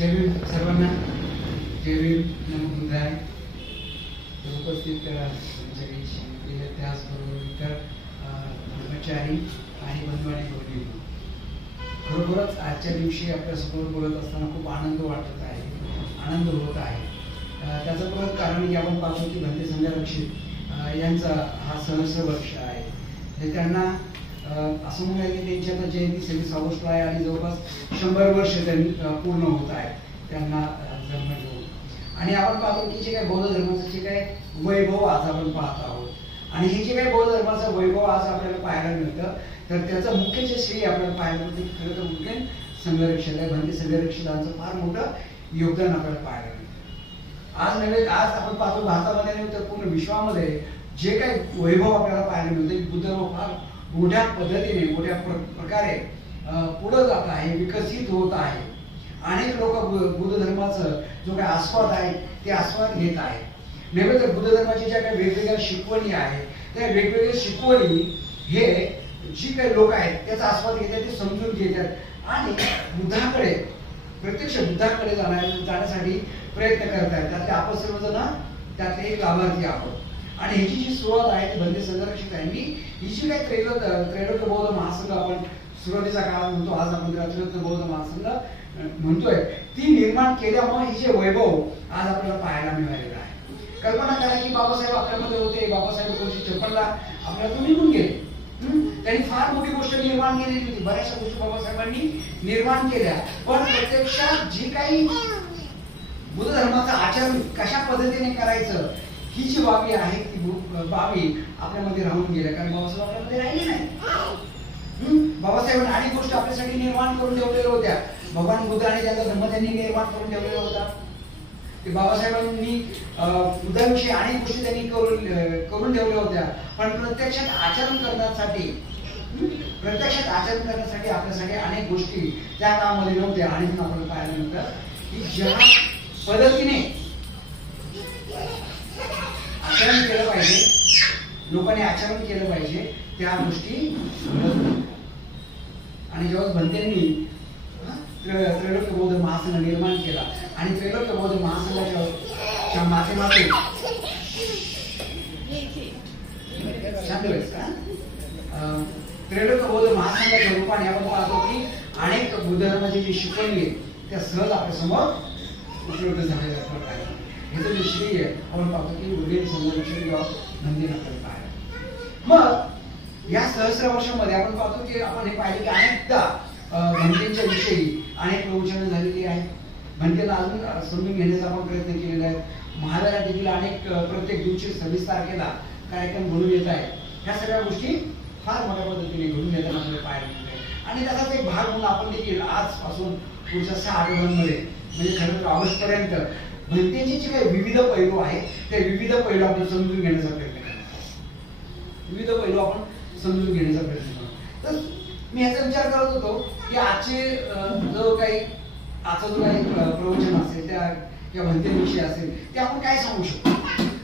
जय भीम सर्वांना. जय भीम. नमो बुद्धाय. उपस्थित त्याचबरोबर इतर कर्मचारी आणि बंधू आणि भगिनी, खरोखरच आजच्या दिवशी आपल्यासमोर बोलत असताना खूप आनंद वाटत आहे, आनंद होत आहे. त्याचं परत कारण की आपण पाहतो की भंते संघरक्षित यांचा हा सहस्र वर्ष आहे. हे त्यांना असं म्हणूया की त्यांची आता जयंती 26 ऑगस्टला आहे आणि जवळपास 100 वर्ष त्यांनी पूर्ण होत आहे त्यांना जन्म घेऊन. आणि आपण पाहतो की जे काही बौद्ध धर्माचं जे काही वैभव आज आपण पाहत आहोत आणि हे जे काही बौद्ध धर्माचं वैभव आज आपल्याला पाहायला मिळतं, तर त्याचं मुख्य जे श्रेय आपल्याला पाहायला मिळतं की खरं तर मुख्य संघरक्षक आहे. भंते संघरक्षितांचं फार मोठं योगदान आपल्याला पाहायला मिळतं. आज नव्हे, आज आपण पाहतो भारतामध्ये नव्हे तर पूर्ण विश्वामध्ये जे काही वैभव आपल्याला पाहायला मिळतं, बुद्ध धर्म फार मोठ्या पद्धतीने मोठ्या प्रकारे पुढे जात आहे, विकसित होत आहे. अनेक लोक बुद्ध धर्माचं जो काही आस्वाद आहे ते आस्वाद घेत आहेत. नव्हे तर बुद्ध धर्माची ज्या काही वेगवेगळ्या शिकवणी आहेत, त्या वेगवेगळ्या शिकवणी हे जी काही लोक आहेत त्याचा आस्वाद घेतात, ते समजून घेतात आणि बुद्धाकडे प्रत्यक्ष बुद्धाकडे जाण्यासाठी प्रयत्न करत आहेत. त्यातले आपण सर्वजण त्यातले एक लाभार्थी आहोत. आणि ह्याची जी सुरुवात आहे ती भंते संघरक्षित आहे. ही जी काही त्रैलोक्य बौद्ध महासंघ आपण सुरुवातीच्या काळात म्हणतो, आज आपण त्रैलोक्य बौद्ध महासंघ म्हणतोय, ती निर्माण केल्यामुळे हे जे वैभव आज आपल्याला पाहायला मिळालेलं आहे. कल्पना करा की बाबासाहेब आपल्यामध्ये होते, बाबासाहेब 1956ला आपल्याला निघून गेले. त्यांनी फार मोठी गोष्ट निर्माण केलेली होती, बऱ्याचशा गोष्टी बाबासाहेबांनी निर्माण केल्या, पण प्रत्यक्षात जी काही बुद्ध धर्माचं आचरण कशा पद्धतीने करायचं ही जी बाबी आहे ती बाबी आपल्यामध्ये राहून गेल्या. कारण बाबासाहेब आपल्यामध्ये राहिले नाही. बाबासाहेबांनी अनेक गोष्टी आपल्यासाठी निर्माण करून ठेवलेल्या होत्या. भगवान बुद्ध आणि त्यांचा धर्म त्यांनी निर्माण करून ठेवलेला होता. ते बाबासाहेबांनी बुद्धाविषयी अनेक गोष्टी त्यांनी करून ठेवल्या होत्या, पण प्रत्यक्षात आचरण करण्यासाठी आपल्यासाठी अनेक गोष्टी त्या काळामध्ये नव्हत्या. आणि आपल्याला पाहायला मिळतं की ज्या पद्धतीने आचरण केलं पाहिजे, लोकांनी आचरण केलं पाहिजे, त्या गोष्टी आणि जेव्हा भंतेंनी त्रैलोक्य बौद्ध महासंघ निर्माण केला आणि त्रैलोक्य बौद्ध महासंघाच्या माध्यमातून त्रैलोक्य बौद्ध महासंघाच्या रूपाने आपण पाहतो की अनेक बुद्ध धर्माची जी शिकवणी आहे त्या सहज आपल्यासमोर उपलब्ध झालेल्या आहे. ह्याचं जे श्रेय आपण पाहतो की वडील संघरक्षक किंवा भंतेला करत आहे. मग या सहस्र वर्षामध्ये आपण पाहतो की आपण हे पाहिले की अनेकदा भंतेच्या विषयी अनेक प्रवचनं झालेली आहेत. भंतेला अजून समजून घेण्याचा आपण प्रयत्न केलेला आहे. महाराजांना देखील अनेक प्रत्येक दिवशी 26 तारखेला कार्यक्रम घडून येत आहेत. ह्या सगळ्या गोष्टी फार मोठ्या पद्धतीने घडून येताना आपल्याला पाहायला मिळते. आणि त्याचाच एक भाग म्हणून आपण देखील आजपासून पुढच्या 6 आठवड्यांमध्ये म्हणजे खरं तर ऑगस्टपर्यंत भंतेचे जे काही विविध पैलू आहेत ते विविध पैलू आपण समजून घेण्याचा प्रयत्न करतो. विविध पैलू आपण समजून घेण्याचा प्रयत्न करतो. तर मी याचा विचार करत होतो की आजचे जो काही प्रवचन असेल त्या भंतेविषयी असेल ते आपण काय सांगू शकतो.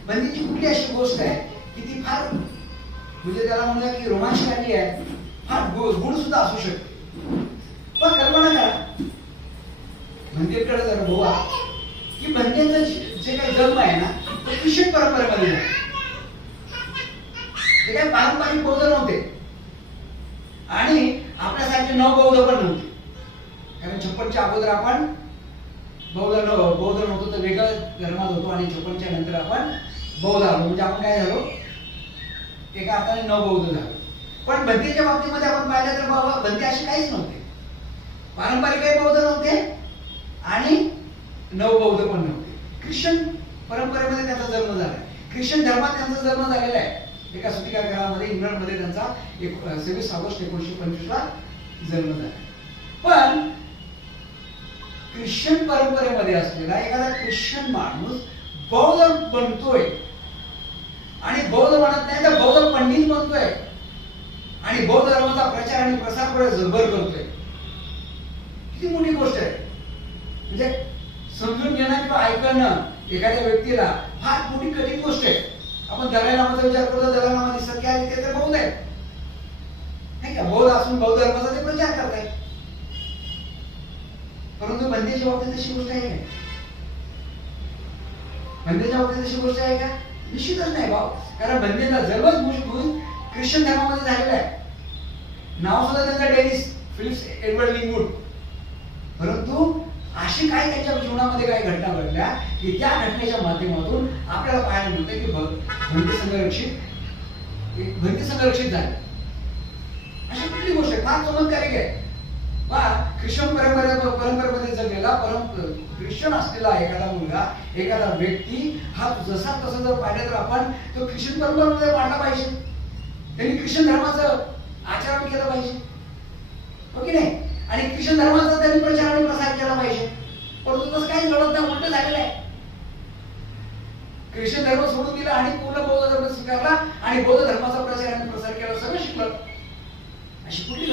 भंतेची कुठली अशी गोष्ट आहे की ती फार म्हणजे त्याला म्हणूया की रोमांचकारी आहे, फार गुण सुद्धा असू शकते. पण कल्पना करा भंतेकडे जर बोवा की भंतेचं जे काही जन्म आहे ना तो ख्रिश्चन परंपरेमध्ये आहे. ते काही पारंपरिक बौद्ध नव्हते आणि आपल्यासारखे नवबौद्ध पण नव्हते. कारण 56च्या अगोदर आपण बौद्ध नव्हतो तर वेगळ्या धर्मात होतो आणि 56च्या नंतर आपण बौद्ध आलो. म्हणजे आपण काय झालो, एका अर्थाने नवबौद्ध झालो. पण भंतेच्या बाबतीमध्ये आपण पाहिलं तर बाबा भंते असे काहीच नव्हते. पारंपरिक बौद्ध नव्हते आणि नवबौद्ध पण नव्हते. ख्रिश्चन परंपरेमध्ये त्यांचा जन्म झाला. ख्रिश्चन धर्मात त्यांचा जन्म झालेला आहे. एका सुतिका घरामध्ये इंग्लंडमध्ये त्यांचा 26 ऑगस्ट 1925ला जन्म झाला. पण ख्रिश्चन परंपरेमध्ये असलेला एखादा ख्रिश्चन माणूस बौद्ध बनतोय आणि बौद्ध म्हणत नाही तर बौद्ध पंडित बनतोय आणि बौद्ध धर्माचा प्रचार आणि प्रसार पुढे जगभर करतोय. किती मोठी गोष्ट आहे. म्हणजे समजून घेणं किंवा ऐकणं एखाद्या व्यक्तीला फार मोठी कठीण गोष्ट आहे. आपण दलाई लामाचा विचार करतो, दलाई लामा दिसत काय ते तर बौद्ध आहे नाही का. बौद्ध असून बौद्ध धर्माचा ते प्रचार करतायत. परंतु बंदेच्या बाबतीत अशी गोष्ट आहे का? बंदेच्या बाबतीत अशी गोष्ट आहे का? निश्चितच नाही भाऊ. कारण बंदेचा जन्मच मूळ ख्रिश्चन धर्मामध्ये झालेला आहे. नाव सुद्धा त्यांचं डेनिस फिलिप्स एडवर्ड लिंगवूड. परंतु अशी काय त्यांच्या जीवनामध्ये काय घटना घडल्या की त्या घटनेच्या माध्यमातून आपल्याला पाहायला मिळतं की भक्ती संरक्षित झाले. अशी कुठली गोष्ट आहे फार चमत्कारिक आहे. ख्रिश्चन परंपरेमध्ये जगलेला ख्रिश्चन असलेला एखादा मुलगा, एखादा व्यक्ती हा जसा तसा जर पाहिलं तर आपण तो ख्रिश्चन परंपरेमध्ये वाढला पाहिजे. त्यांनी ख्रिश्चन धर्माचं आचरण केलं पाहिजे, हो की नाही? आणि ख्रिश्चन धर्माचा त्यांनी प्रचार आणि प्रसार केला पाहिजे. परंतु तसं काही घडत नाही, उलट झालेलं आहे. ख्रिश्चन धर्म सोडून दिला आणि पूर्ण बौद्ध धर्म स्वीकारला आणि बौद्ध धर्माचा प्रचार आणि प्रसार केला, सगळं शिकलं. अशी कुठली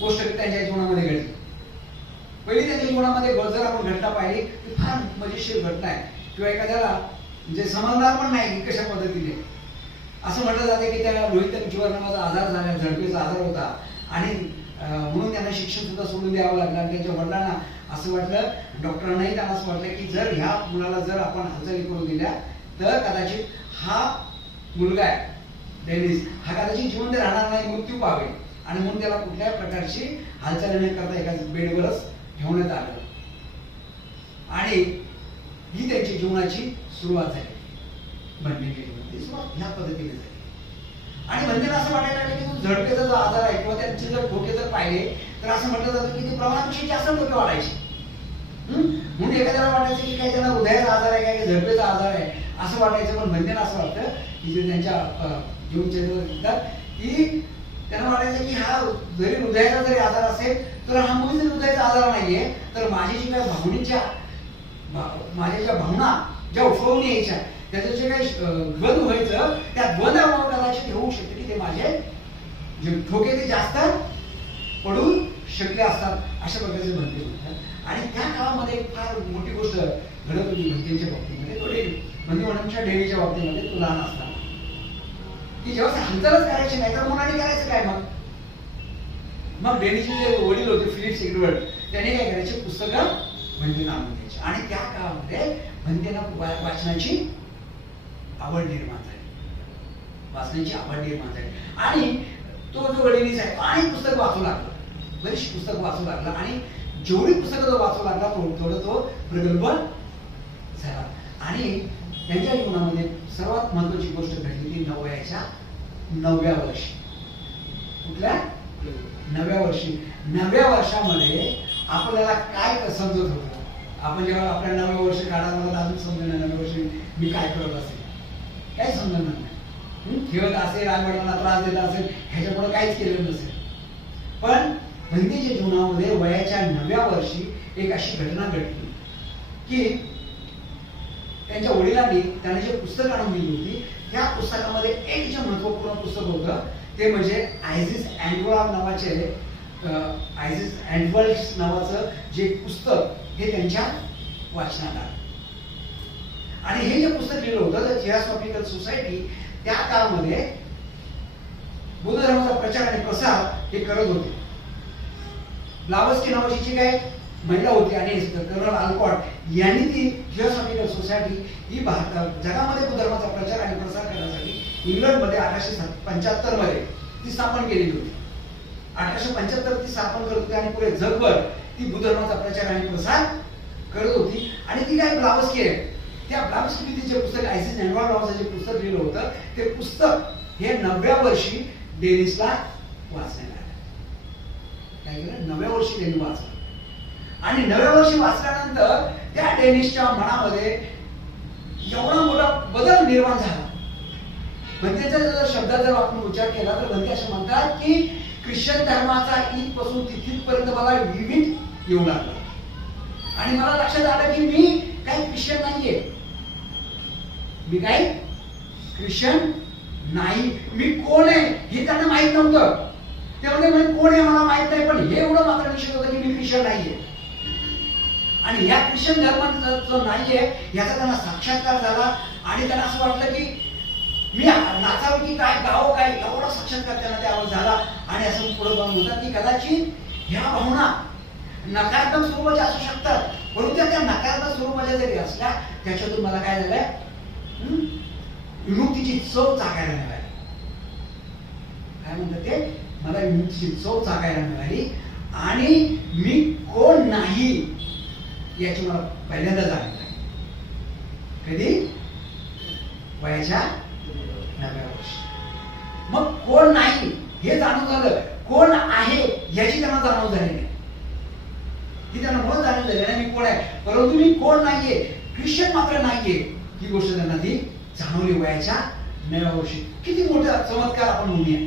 गोष्ट त्यांच्या जीवनामध्ये घडली? पहिली त्यांच्या जीवनामध्ये जर आपण घटना पाहिली ती फार मजेशीर घटना आहे, किंवा एखाद्याला म्हणजे समजणार पण नाही कशा पद्धतीने. असं म्हटलं जाते की त्याला रोहित जीवन नावाचा आजार झाला, झडपेचा आजार होता आणि म्हणून त्यांना शिक्षण सुद्धा सोडून द्यावं लागलं. आणि त्यांच्या वडिलांना असं वाटलं, डॉक्टरांनाही त्यांना असं वाटलं की जर ह्या मुलाला जर आपण हालचाली करून दिल्या तर कदाचित हा मुलगा आहे डेनिस हा कदाचित जिवंत राहणार नाही, मृत्यू पावेल. आणि म्हणून त्याला कुठल्याही प्रकारची हालचाल न करता एका बेडवरच ठेवण्यात आलं. आणि ही त्यांची जीवनाची सुरुवात झाली. बंदेची सुरुवात ह्या पद्धतीने झाली. आणि बंदेला असं वाटायला लागलं की झडपेचा जो आजार आहे किंवा त्यांचे जर ठोके जर पाहिले तर असं म्हटलं जातं की ते प्रमाणापेक्षा जास्त ठोके वाढायचे. म्हणून एखाद्याला वाटायचं की काय त्यांना हृदयाचा आजार आहे, काय झडपेचा आजार आहे असं वाटायचं. पण बंदेला असं वाटतं की जे त्यांच्या जीवनचरित्रात लिहितात की त्यांना वाटायचं की हा जरी हृदयाचा जरी आजार असेल तर हा मुळीच हृदयाचा आजार नाहीये, तर माझी जी काय माझ्या ज्या भावना ज्या उफळून यायच्या त्याचं जे काही द्वंद्व व्हायचं त्या द्वंद्वामुळे कदाचित होऊ शकते की ते माझे जे ठोके ते जास्त पडू शकले असतात, अशा प्रकारचे बंदे होतात. आणि त्या काळामध्ये एक फार मोठी गोष्ट घडत होती बंदेच्या बाबतीमध्ये. बंदीवानांच्या डेअरीच्या बाबतीमध्ये तो लहान असताना की जेव्हा हालचालच करायची नाही तर मुलांनी करायचं काय? मग डेनीचे जे वडील होते फिलिप्स एडवर्ड त्याने काय करायचे, पुस्तकं बंदीला आणून द्यायचे. आणि त्या काळामध्ये बंदीला वाचनाची आवड निर्माण झाली. आणि तो जो वडिलीच आहे तो अनेक पुस्तक वाचू लागला, बरीच पुस्तक वाचू लागला. आणि जेवढी पुस्तकं तो वाचू लागला थोडं तो प्रगल्भ झाला. आणि त्यांच्या जीवनामध्ये सर्वात महत्वाची गोष्ट घडली ती वयाच्या 9व्या वर्षी. कुठल्या 9व्या वर्षी? 9व्या वर्षामध्ये आपल्याला काय समजत होतं? आपण जेव्हा आपल्या 9व्या वर्षी काढा मला अजून समजणार 9व्या वर्षी मी काय करत असेल, काही समजणार नाही. खेळत असेल, आईवडिलांना त्रास देत असेल, ह्याच्यापुढे काहीच केलेलं नसेल. पण बंदीच्या जीवनामध्ये वयाच्या 9व्या वर्षी एक अशी घटना घडली की त्यांच्या वडिलांनी त्यांना जे पुस्तक आणून दिली होती त्या पुस्तकामध्ये एक जे महत्वपूर्ण पुस्तक होतं ते म्हणजे आयझिस अँडवर्ल्ड नावाचं जे पुस्तक हे त्यांच्या वाचनात आलं. आणि हे जे पुस्तक लिहिलं होतं द थिऑसॉफिकल सोसायटी त्या काळामध्ये बुद्ध धर्माचा प्रचार आणि प्रसार हे करत होते. ब्लावस्की नावाची जी काय महिला होती आणि कर्नल आल्कॉट यांनी ती थिऑसॉफिकल सोसायटी ही जगामध्ये बुद्ध धर्माचा प्रचार आणि प्रसार करण्यासाठी इंग्लंडमध्ये 1875 मध्ये ती स्थापन केलेली होती. 1875 ती स्थापन करत होती आणि पुढे जगभर ती बुद्ध धर्माचा प्रचार आणि प्रसार करत होती. आणि ती काय ब्लावस्की आहे, त्या ब्लावस्की जे पुस्तक आयझिस अँडवर्ल्ड नावाचं जे पुस्तक लिहिलं होतं ते पुस्तक हे 9व्या वर्षी डेनिसला वाचण्यात आलं. काय केलं? 9व्या वर्षी त्यांनी वाचलं. आणि 9व्या वर्षी वाचल्यानंतर त्या डेनिसच्या मनामध्ये एवढा मोठा बदल निर्माण झाला. बंदेचा जर शब्दाचा जर आपण उच्चार केला तर बंदे असे म्हणतात की ख्रिश्चन धर्माचा इथपासून तिथपर्यंत मला विविध येऊ लागला. आणि मला लक्षात आलं की मी काही ख्रिश्चन नाहीये, मी काही ख्रिश्चन नाही. मी कोण आहे हे त्यांना माहित नव्हतं. ते म्हणजे कोण आहे मला माहित नाही, पण हे एवढं मात्र निश्चित होतं की मी ख्रिश्चन नाहीये. आणि या ख्रिश्चन धर्म जो नाहीये याचा त्यांना साक्षात्कार झाला. आणि त्यांना असं वाटलं की मी नाचावं की काय, गावं काय, एवढा साक्षात्कार त्यांना त्यावर झाला. आणि असं पुढे जाऊन होतात की कदाचित ह्या भावना नकारात्मक स्वरूपाच्या असू शकतात, परंतु त्या नकारात्मक स्वरूपाच्या जरी असल्या त्याच्यातून मला काय झालंय, विमुक्तीची चव चाकायला मिळाली. काय म्हणतात ते, मला विमुक्तीची चव चाकायला मिळाली आणि मी कोण नाही याची मला पहिल्यांदा जाणीव झाली. कधी? वयाच्या 9व्या वर्षी. मग कोण नाही हे जाणून झालं, कोण आहे याची त्यांना जाणीव झाली नाही. ही त्यांना म्हणून जाणीव झाली नाही मी कोण आहे, परंतु मी कोण नाहीये, ख्रिश्चन मात्र नाहीये, ही गोष्ट त्यांना ती जाणवली वयाच्या 9व्या वर्षी. किती मोठा चमत्कार आपण म्हणूया.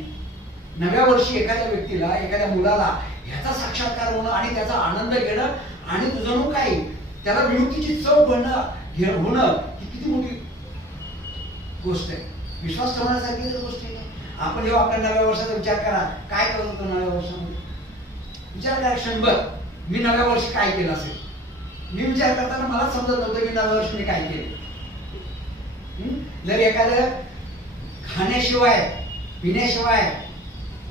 9व्या वर्षी एखाद्या व्यक्तीला, एखाद्या मुलाला ह्याचा साक्षात्कार होणं आणि त्याचा आनंद घेणं आणि जणू काय त्याला विमुक्तीची चव होणं ही किती मोठी गोष्ट आहे. विश्वास ठेवण्यासारखी तर गोष्ट आहे. आपण जेव्हा आपल्या 9व्या वर्षाचा विचार करा, काय करत होतो 9व्या वर्षामध्ये, विचार करा क्षणभर. मी 9व्या वर्षी काय केलं असेल. मी विचार करताना मला समजत नव्हतं की 9व्या वर्षी मी काय केलं. जर एखादं खाण्याशिवाय, पिण्याशिवाय,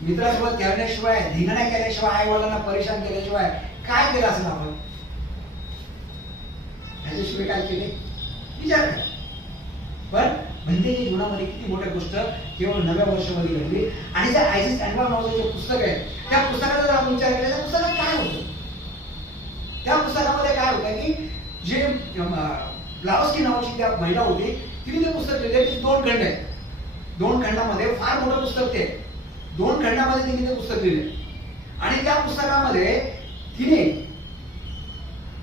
मित्रासोबत खेळण्याशिवाय, धिंगाणा केल्याशिवाय, आई वडिलांना परेशान केल्याशिवाय काय केलं असेल आपण, ह्याच्याशिवाय काय केले विचार करा. पण भन्तेच्या जीवनामध्ये किती मोठ्या गोष्ट केवळ 9व्या वर्षामध्ये घडली. आणि जे आयझॅक ॲडमॉर नावाचं जे पुस्तक आहे, त्या पुस्तकाचा जर आपण विचार केला, त्या पुस्तकात काय होतं, त्या पुस्तकामध्ये काय होतं की जे ब्लावस्की नावाची त्या महिला होती, तिने ते पुस्तक लिहिले. 2 खंड आहेत. 2 खंडामध्ये फार मोठं पुस्तक ते, 2 खंडामध्ये तिने ते पुस्तक लिहिले. आणि त्या पुस्तकामध्ये तिने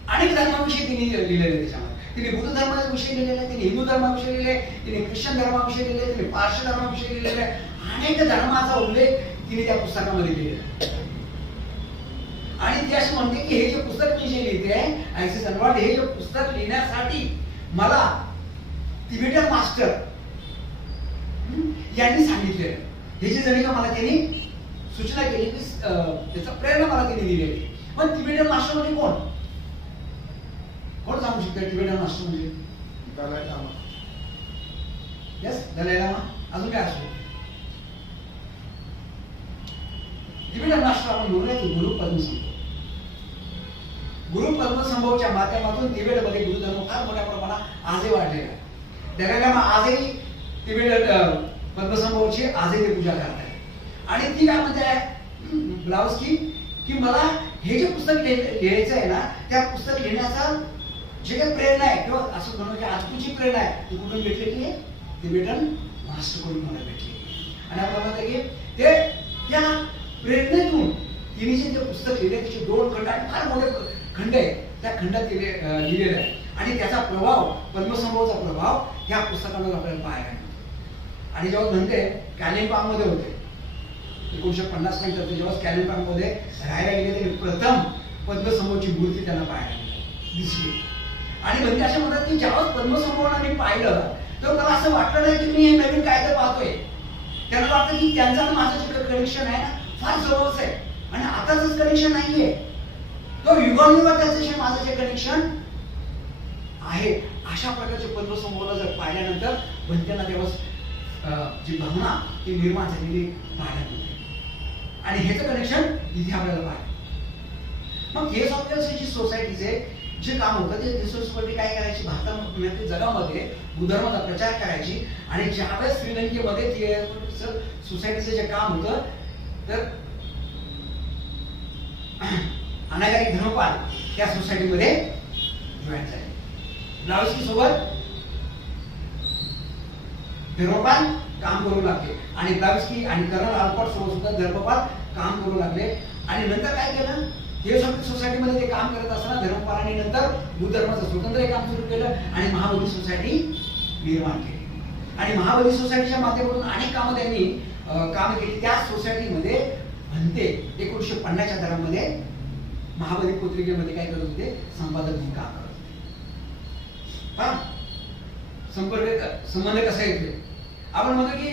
अनेक धर्माविषयी तिने लिहिलेले. त्याच्यामध्ये तिने बुद्ध धर्माविषयी लिहिलेले, तिने हिंदू धर्माविषयी लिहिले, तिने ख्रिश्चन धर्माविषयी लिहिले, तिने पारशी धर्माविषयी लिहिलेले. अनेक धर्माचा उल्लेख तिने त्या पुस्तकामध्ये लिहिलेला. आणि ती अशी म्हणते की हे जे पुस्तक मी जे लिहिते आयझॅक ॲडमॉर, हे जे पुस्तक लिहिण्यासाठी मला तिबेटियन मास्टर यांनी सांगितले. हे जे जणी का मला त्यांनी सूचना केली, त्याचा प्रेरणा मला त्यांनी दिलेली. पण तिबेटियन मास्टर म्हणजे कोण, कोण सांगू शकतो तिबेटियन मास्टर म्हणजे? Dalai Lama. Yes, Dalai Lama. अजून काय असतो? तिबेटियन मास्टर आपण म्हणूया की गुरु पद्मसंभव. गुरु पद्मसंभवच्या माध्यमातून तिबेटमध्ये गुरु धर्म फार मोठ्या प्रमाणात आजही वाढलेला आहे. दलाई लामा आजही तिबेट पद्मसंभवची आजही ते पूजा करत आहे. आणि ती काय म्हणते ब्लावस्की की मला हे जे पुस्तक लिहायचं आहे ना, त्या पुस्तक लिहिण्याचा जे काही प्रेरणा आहे किंवा असं म्हणून की आजची प्रेरणा आहे ती कुठून भेटलेली आहे, तिबेटन मास्टरकडून मला भेटली. आणि आपण म्हणतो की ते त्या प्रेरणेतून तिने जे पुस्तक लिहिले त्याचे 2 खंड आणि फार मोठे खंड आहे, त्या खंडात लिहिलेलं आहे. आणि त्याचा प्रभाव, पद्मसंभवचा प्रभाव ह्या पुस्तकावर आपल्याला पाहायला मिळतो. आणि जेव्हा म्हणते कॅलिम्पॉंगमध्ये होते 1950 नंतर जेव्हा कॅलिम्पॉंगमध्ये राहायला गेले तेव्हा प्रथम पद्मसंभवची मूर्ती त्यांना पाहायला दिसली. आणि म्हणजे असे म्हणतात की जेव्हा पद्मसंभवांना मी पाहिलं तर मला असं वाटलं नाही की मी हे नवीन काय तर पाहतोय. त्यांना वाटतं की त्यांचं माझं जे कनेक्शन आहे ना फार जवळच आहे आणि आताच कनेक्शन नाहीये, तो युगानुयुगात त्याच्याशी माझं जे कनेक्शन आहे. अशा प्रकारचे पद्मसंभवला जर पाहिल्यानंतर भन्त्यांना तेव्हा जी भावना ती निर्माण झालेली पाहायला मिळते. आणि ह्याचं कनेक्शन इथे आपल्याला पाहिजे. मग हे सॉफ्टवेअरची सोसायटीचे जे काम होतं ते सोसायटी काय करायची, भारतामध्ये जगामध्ये बुद्धधर्माचा प्रचार करायची. आणि ज्यावेळेस श्रीलंकेमध्ये सोसायटीचं जे काम होतं तर अनागारी धर्मपाल त्या सोसायटीमध्ये जॉईन झाले. ब्लावस्की सोबत धर्मपाल काम करू लागले आणि ब्लावस्की आणि कर्नल आल्पोर्ट सोबत सुद्धा धर्मपाल काम करू लागले. आणि नंतर काय केलं, हे सोसायटीमध्ये ते काम करत असताना धर्मपालांनी नंतर बुद्ध धर्माचं स्वतंत्र काम सुरू केलं आणि महाबोधी सोसायटी निर्माण केली. आणि महाबोधी सोसायटीच्या माध्यमातून अनेक कामं त्यांनी काम केली. त्या सोसायटीमध्ये भन्ते 1950च्या दरम्यानमध्ये महाबोधी पत्रिकेमध्ये काय करत होते, संपादक म्हणून काम करत होते. संबंध कसा येते, आपण म्हणतो की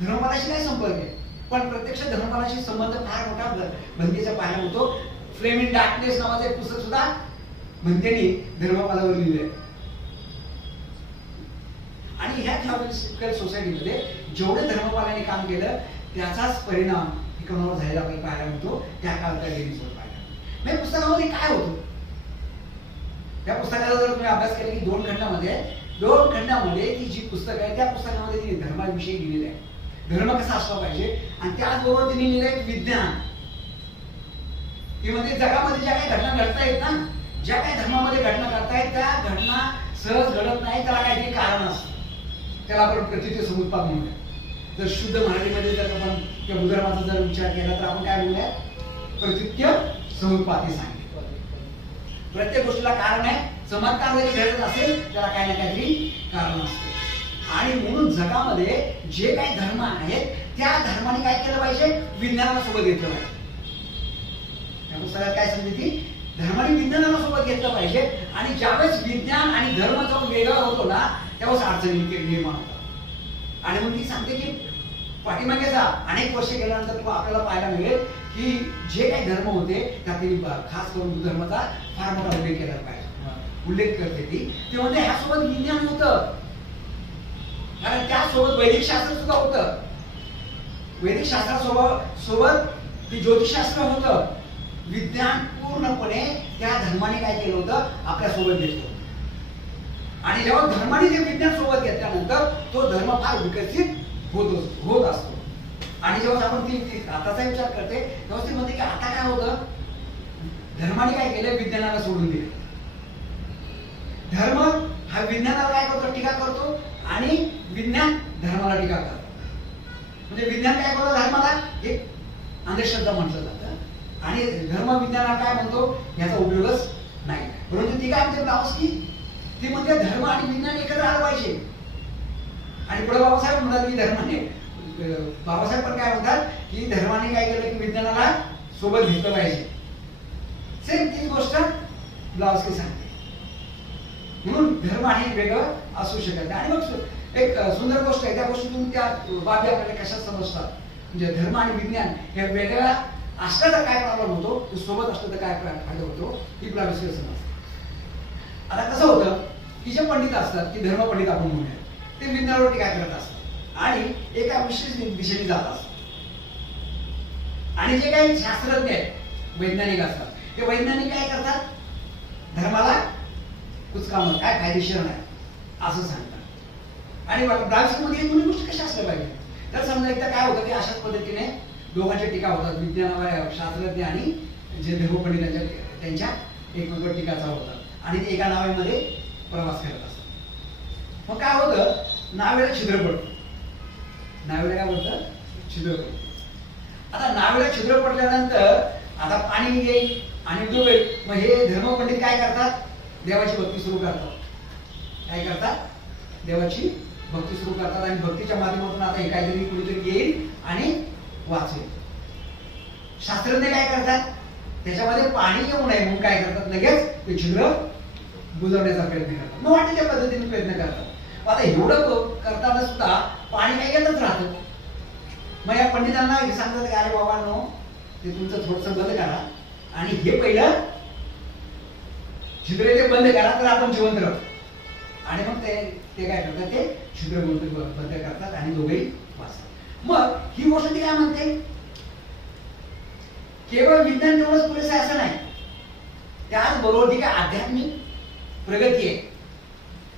धर्मपालाशी काय संपर्क आहे, पण प्रत्यक्ष धर्मपालाशी संबंध फार मोठा भन्तेचा पाहायला होतो. फ्लेम इन डार्कनेस नावाचं एक पुस्तक सुद्धा भन्तेंनी धर्मपालावर लिहिलंय. आणि ह्या थिओसॉफिकल सोसायटीमध्ये जेवढे धर्मपालांनी काम केलं त्याचाच परिणाम कोणावर झालेला आपल्याला पाहायला मिळतो त्या काळातल्या लेडीजवर पाहायला. म्हणजे पुस्तकामध्ये काय होतं, त्या पुस्तकाचा जर तुम्ही अभ्यास केला की दोन खंडामध्ये ती जी पुस्तक आहे त्या पुस्तकामध्ये तिने धर्माविषयी लिहिलेलं आहे, धर्म कसा असला पाहिजे, आणि त्याचबरोबर तिने लिहिलेलं आहे विज्ञान. ती म्हणजे जगामध्ये ज्या काही घटना घडतायत ना, ज्या काही धर्मामध्ये घटना घडतायत त्या घटना सहज घडत नाही, त्याला काहीतरी कारण असतं. त्याला आपण प्रतीत्य समुत्पाद म्हणूया. जर शुद्ध मराठीमध्ये जर आपण त्या गुणधर्माचा जर विचार केला तर आपण काय म्हणूया, प्रतीत्य समुत्पाद हे सांगितलं. प्रत्येक गोष्टीला कारण आहे. चमत्कार जरी घडत असेल त्याला काही ना काहीतरी कारण असते. आणि म्हणून जगामध्ये जे काही धर्म आहेत त्या धर्माने काय केलं पाहिजे, विज्ञानाला सोबत घेतलं पाहिजे. त्या पुस्तकात काय सांगितली, धर्माने विज्ञानाला सोबत घेतलं पाहिजे. आणि ज्यावेळेस विज्ञान आणि धर्म जो वेगळा होतो ना त्यावेळेस अडचणी निर्माण होतात. आणि मग ती सांगते की पाठीमागे जा, अनेक वर्ष गेल्यानंतर तुम्हाला आपल्याला पाहायला मिळेल की जे काही धर्म होते त्यातील खास करून हिंदू धर्माचा फार मोठा उल्लेख केला पाहिजे, उल्लेख करते ती. ते म्हणजे ह्यासोबत विज्ञान होतं, कारण त्यासोबत वैदिक शास्त्र सुद्धा होतं. वैदिक शास्त्रासोबत ते ज्योतिषशास्त्र होतं. विज्ञान पूर्णपणे त्या धर्माने काय केलं होतं, आपल्या सोबत घेतलं. आणि जेव्हा धर्माने ते विज्ञान सोबत घेतल्यानंतर तो धर्म फार विकसित होत असतो. आणि जेव्हा आपण ती आताचा विचार करते तेव्हा ती म्हणते की आता काय होतं, धर्माने काय केलं, विज्ञानाला सोडून दिलं. धर्म हा विज्ञानाला काय करतो, टीका करतो, आणि विज्ञान धर्माला टीका करतो. म्हणजे विज्ञान काय करतो, धर्माला एक अंधश्रद्धा म्हटलं जातं, आणि धर्म विज्ञानाला काय म्हणतो याचा उपयोगच नाही. परंतु ती काय म्हणते ब्लावस्की, ती म्हणते धर्म आणि विज्ञान एकत्र आलं पाहिजे. आणि पुढे बाबासाहेब म्हणतात की बाबासाहेब पण काय म्हणतात की धर्माने काय केलं की विज्ञानाला सोबत घेतलं पाहिजे. सेम तीच गोष्ट ब्लावस्की सांगते. म्हणून धर्म आणि वेगळं असू शकत नाही. आणि मग एक सुंदर गोष्ट आहे, त्या गोष्टीतून त्या बाबी आपल्याला कशात समजतात. म्हणजे धर्म आणि विज्ञान हे वेगळ्या असलं तर काय प्रॉब्लेम होतो, सोबत असलं तर काय फायदा होतो, ही ब्लावस्की समजते. आता कसं होतं की जे पंडित असतात, की धर्म पंडित आपण म्हणूया, ते विज्ञानावरती काय करत असतात आणि एका विशेष दिशेने जात असतात. आणि जे काही शास्त्रज्ञ आहेत, वैज्ञानिक असतात, ते वैज्ञानिक काय करतात, धर्माला कुचकामत, काय फायदेशीर नाही असं सांगतात. आणि ब्लावस्कीमध्ये दोन्ही गोष्टी कशा असल्या पाहिजे. तर समजा एकदा काय होतं की अशाच पद्धतीने दोघांच्या टीका होतात, विज्ञान शास्त्रज्ञ आणि जे धर्मपंडित त्यांच्या एकमेकांवर टीका चालू होतात. आणि ते एका नावेमध्ये प्रवास करत असतात. मग काय होतं, नावेला छिद्र पडतं. नावेला काय होतं, छिद्र पडतं. आता नावेला छिद्र पडल्यानंतर आता पाणी येईल आणि डुबेल. मग हे धर्मपंडित काय करतात, देवाची भक्ती सुरू करतात. काय करतात, देवाची भक्ती सुरू करतात. आणि भक्तीच्या माध्यमातून आता हे काहीतरी कुठेतरी येईल आणि वाचेल. शास्त्रज्ञ काय करतात, त्याच्यामध्ये पाणी येऊ नये म्हणून काय करतात, लगेच ते छिद्र बुजवण्याचा प्रयत्न करतात. मग वाटेल त्या पद्धतीने प्रयत्न करतात. आता एवढं करताना सुद्धा पाणी काही येतच राहतं. मग या पंडितांना हे सांगतात की अरे बाबांनो, ते तुमचं थोडंसं बंद करा आणि हे पहिलं छिद्र ते बंद करा, तर आपण जिवंत राहू. आणि मग ते काय करतात, ते छिद्र बंद करतात आणि दोघेही वाचतात. मग ही गोष्ट ती काय म्हणते, केवळ विज्ञान तेवढंच पुरेसं असं नाही, त्याचबरोबर ती काय आध्यात्मिक प्रगती आहे,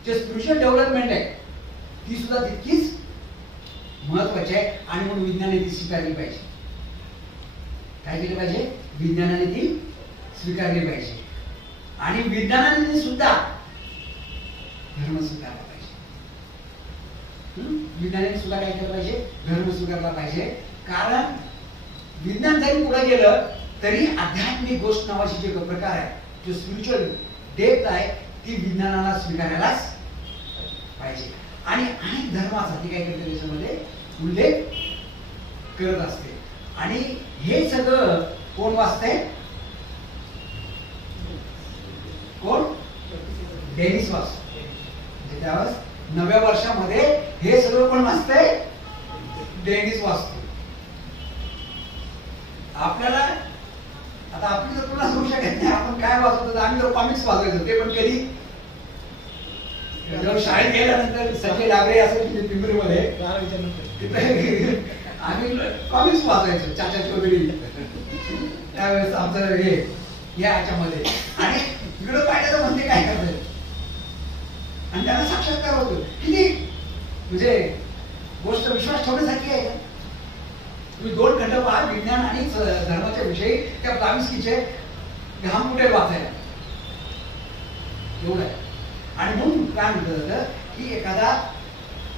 जे स्पिरिच्युअल डेव्हलपमेंट आहे, ती सुद्धा तितकीच महत्वाची आहे. आणि म्हणून विज्ञानाने ती स्वीकारली पाहिजे. काय केलं पाहिजे, विज्ञानाने ती स्वीकारली पाहिजे. आणि विज्ञानाने सुद्धा धर्म स्वीकारला पाहिजे. विज्ञानाने सुद्धा काय केलं पाहिजे, धर्म स्वीकारला पाहिजे. कारण विज्ञान जरी पुढे गेलं तरी आध्यात्मिक गोष्ट नावाची जे प्रकार आहे, जो स्पिरिच्युअल डेप्थ आहे, ती विज्ञानाला स्वीकारायलाच पाहिजे. आणि अनेक धर्माचा ती काय करते, त्याच्यामध्ये उल्लेख करत असते. आणि हे सगळं कोण वाचते, कोण, डेनिस वाचतो. म्हणजे त्यावेळेस 9व्या वर्षामध्ये हे सगळं कोण वाचते, डेनिस वाचतो. आपल्याला आता आपली तर तुला सांगू शकत नाही आपण काय वाचतो. आम्ही तर कॉमिक्स वाचायचो, ते पण कधी जेव्हा शाळेत गेल्यानंतर संजय डागरे असेल पिंपरीमध्ये, आम्ही कॉमिक्स वाचायचो, चाचा चौधरी त्यावेळेस आमचं हे या याच्यामध्ये, आणि इकडं पाहिलं तर म्हणते काय करते, आणि त्यांना साक्षात्कार होतो. किती म्हणजे गोष्ट विश्वास ठेवण्यासारखी आहे का? तुम्ही 2 खंड पहा विज्ञान आणि धर्माच्या विषयी, त्या ब्लाविन्स्कीचे घाम कुठे वाचायला एवढं आहे. आणि म्हणून काय म्हटलं जातं की एखादा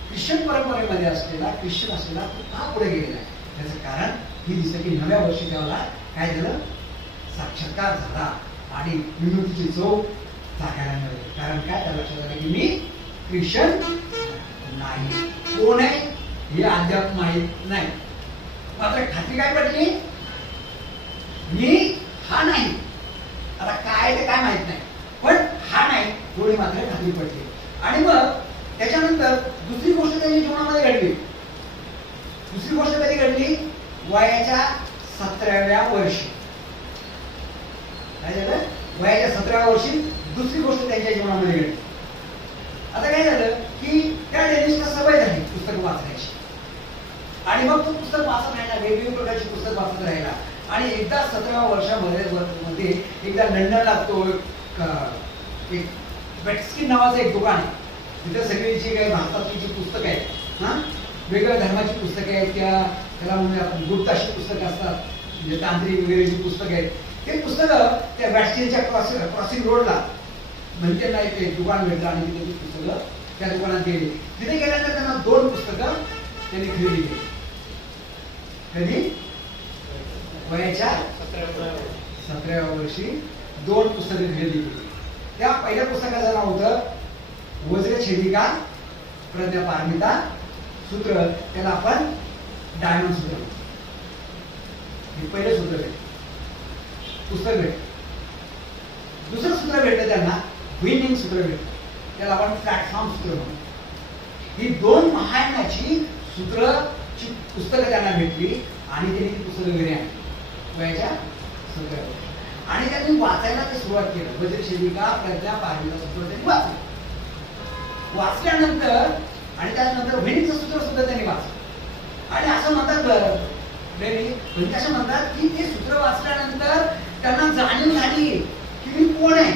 ख्रिश्चन परंपरेमध्ये असलेला, ख्रिश्चन असलेला तो का पुढे गेलेला आहे, त्याचं कारण ही दिसतं की नव्या वर्षी त्याला काय झालं, साक्षात्कार झाला आणि विमुक्तीची चव चाखायला मिळाली. कारण काय, त्या लक्षात आलं की मी ख्रिश्चन नाही. कोण आहे हे अद्याप माहीत नाही, मात्र खात्री काय पडली, मी हा नाही. आता काय ते काय माहित नाही, पण हा नाही थोडी मात्र खात्री पडली. आणि मग त्याच्यानंतर दुसरी गोष्ट त्याच्या जीवनामध्ये घडली. दुसरी गोष्ट कधी घडली, वयाच्या 17व्या वर्षी. काय झालं, वयाच्या 17व्या वर्षी दुसरी गोष्ट त्यांच्या जीवनामध्ये घडली. आता काय झालं की त्या डेनिसला सवय झाली पुस्तक वाचण्याची, आणि मग तो पुस्तक वाचत राहिला, वेगवेगळ्या प्रकारची पुस्तक वाचत राहिला. आणि एकदा 17व्या वर्षामध्ये एकदा लंडनला तो एक बेटस्किन नावाचं एक दुकान आहे, तिथे सगळी जी काही भारतातली जी पुस्तकं आहेत ना, वेगवेगळ्या धर्माची पुस्तकं आहेत, त्याला म्हणजे आपण गुप्ताशी पुस्तकं असतात, म्हणजे तांत्रिक वगैरे जी पुस्तकं आहेत, ते पुस्तकं त्या बॅटस्किनच्या क्रॉसिंग रोडला म्हणजे त्यांना एक दुकान भेटलं, आणि तिथे ती पुस्तकं त्या दुकानात गेली. तिथे गेल्यानंतर त्यांना 2 पुस्तकं त्यांनी खरेदी केली. कधी, वयाच्या 17व्या वर्षी 2 पुस्तके खरेदी केली. त्या पहिल्या पुस्तकाचं नाव होतं वज्रछेदिका प्रज्ञापारमिता सूत्र, त्याला आपण डायमंड सूत्र, हे पहिलं सूत्र भेट पुस्तक भेट. दुसरं सूत्र भेटलं त्यांना विनिंग सूत्र भेटलं, त्याला आपण प्लॅटफॉर्म सूत्र म्हणतो. ही 2 महायनाची सूत्रची पुस्तकं त्यांना भेटली, आणि त्यांनी ती पुस्तकं घरी आणली वयाच्या 17व्या वर्षी. आणि त्यांनी वाचायला ते सुरुवात केलं. वज्रछेदिका प्रज्ञापारमिता सूत्र त्यांनी वाचलं. वाचल्यानंतर आणि त्यानंतर विनिंगचं सूत्र सुद्धा त्यांनी वाचलं. आणि असं म्हणतात असं म्हणतात की ते सूत्र वाचल्यानंतर त्यांना जाणीव झाली की मी कोण आहे.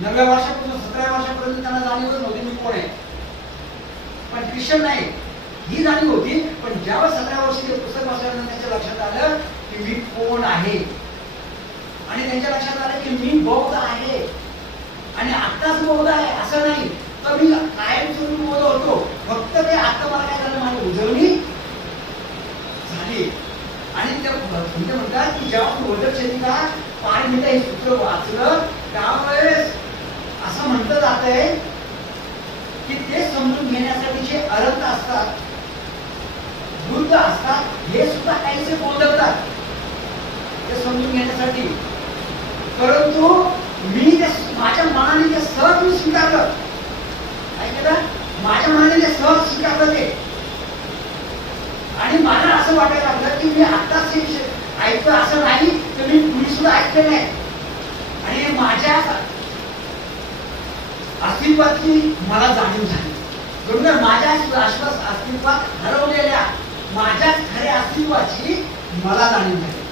9व्या वर्षापासून 17व्या वर्षापर्यंत त्यांना जाणीवच नव्हती मी कोण आहे, पण ख्रिश्चन नाही ही जाणीव होती. पण ज्यावेळेस 17व्या वर्षी ते पुस्तक वाचल्यानंतर त्यांच्या लक्षात आलं की मी कोण आहे, आणि त्यांच्या लक्षात आलं की मी बौद्ध आहे, आणि आत्ताच बौद्ध आहे असं नाही, तर मी कायमस्वरूपी बौद्ध होतो, फक्त ते आता मला काय झालं, माझी उजळणी झाली. आणि ते म्हणतात की जेव्हा वज्रछेदिका पारमिता हे सूत्र वाचलं त्यावेळेस असं म्हटलं जात आहे की ते समजून घेण्यासाठी जे अर्थ असतात, बुद्ध असतात, हे सुद्धा काहीसे बोलतात ते समजून घेण्यासाठी. परंतु मी ते माझ्या मनाने ते सहज मी स्वीकारलं. काय केलं, माझ्या मनाने ते सहज स्वीकारलं ते, आणि मला असं वाटायला लागलं की मी आत्ताच ऐकतो असं नाही, तर मी पूर्वी सुद्धा ऐकलं नाही. आणि माझ्या अस्तित्वाची मला जाणीव झाली. बरोबर, माझ्या अस्तित्वात हरवलेल्या माझ्या खऱ्या अस्तित्वाची मला जाणीव झाली.